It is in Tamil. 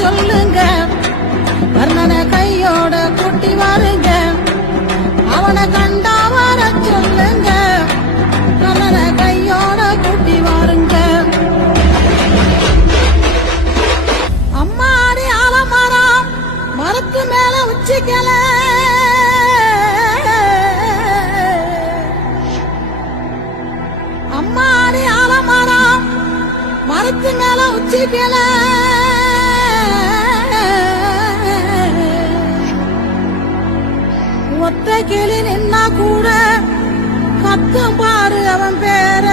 சொல்லுங்க, கர்ணனை கையோட கூட்டி வாருங்க, அவனை கண்டா வர சொல்லுங்க, கர்ணனை கையோட கூட்டி வாருங்க. அம்மாடி ஆலமரம் மரத்து மேல உச்சிக்கல, அம்மாடி ஆலமரம் மரத்து மேல உச்சிக்கல, ஒத்த கிளி நின்னா கூட கத்தும் பாரு அவன் பேர.